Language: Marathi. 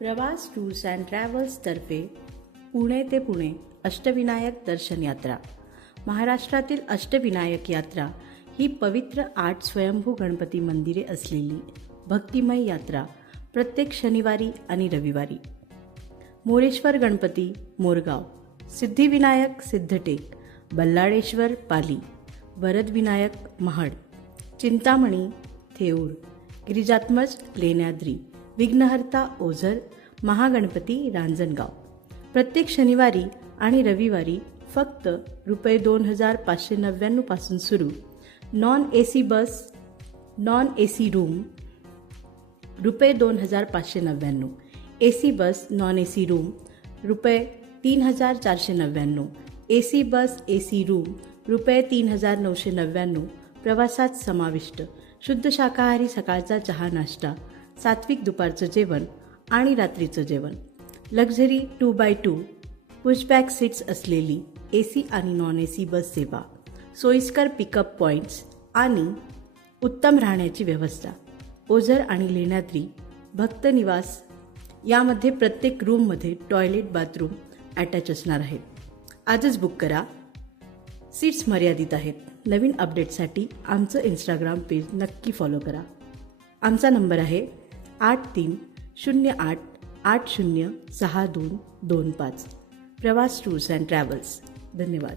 प्रवास टूर्स अँड ट्रॅव्हल्स तर्फे पुणे ते पुणे अष्टविनायक दर्शन यात्रा. महाराष्ट्रातील अष्टविनायक यात्रा ही पवित्र 8 स्वयंभू गणपती मंदिरे असलेली भक्तिमय यात्रा प्रत्येक शनिवारी आणि रविवारी. मोरेश्वर गणपती मोरगाव, सिद्धिविनायक सिद्धटेक, बल्लाळेश्वर पाली, वरदविनायक महाड, चिंतामणी थेऊर, गिरिजात्मज लेण्याद्री, विघ्नहर्ता ओझर, महागणपती रांजणगाव. प्रत्येक शनिवारी आणि रविवारी फक्त रुपये 2599 पासून सुरू. नॉन AC बस, नॉन AC रूम रुपये 2599, AC बस नॉन AC रूम रुपये 3499, AC बस AC रूम रुपये 3999. प्रवासात समाविष्ट शुद्ध शाकाहारी सकाळचा चहा नाश्ता, सात्विक दुपारचं जेवण आणि रात्रीचं जेवण, लक्झरी 2x2 पुशबॅक सीट्स असलेली AC आणि नॉन AC बस सेवा, सोयीस्कर पिकअप पॉइंट्स आणि उत्तम राहण्याची व्यवस्था. ओझर आणि लेण्याद्री भक्त निवास यामध्ये प्रत्येक रूममध्ये टॉयलेट बाथरूम अटॅच असणार आहेत. आजच बुक करा. सीट्स मर्यादित आहेत. नवीन अपडेटसाठी आमचं इंस्टाग्राम पेज नक्की फॉलो करा. आमचा नंबर आहे 8308806225. प्रवास टूर्स अँड ट्रॅव्हल्स. धन्यवाद.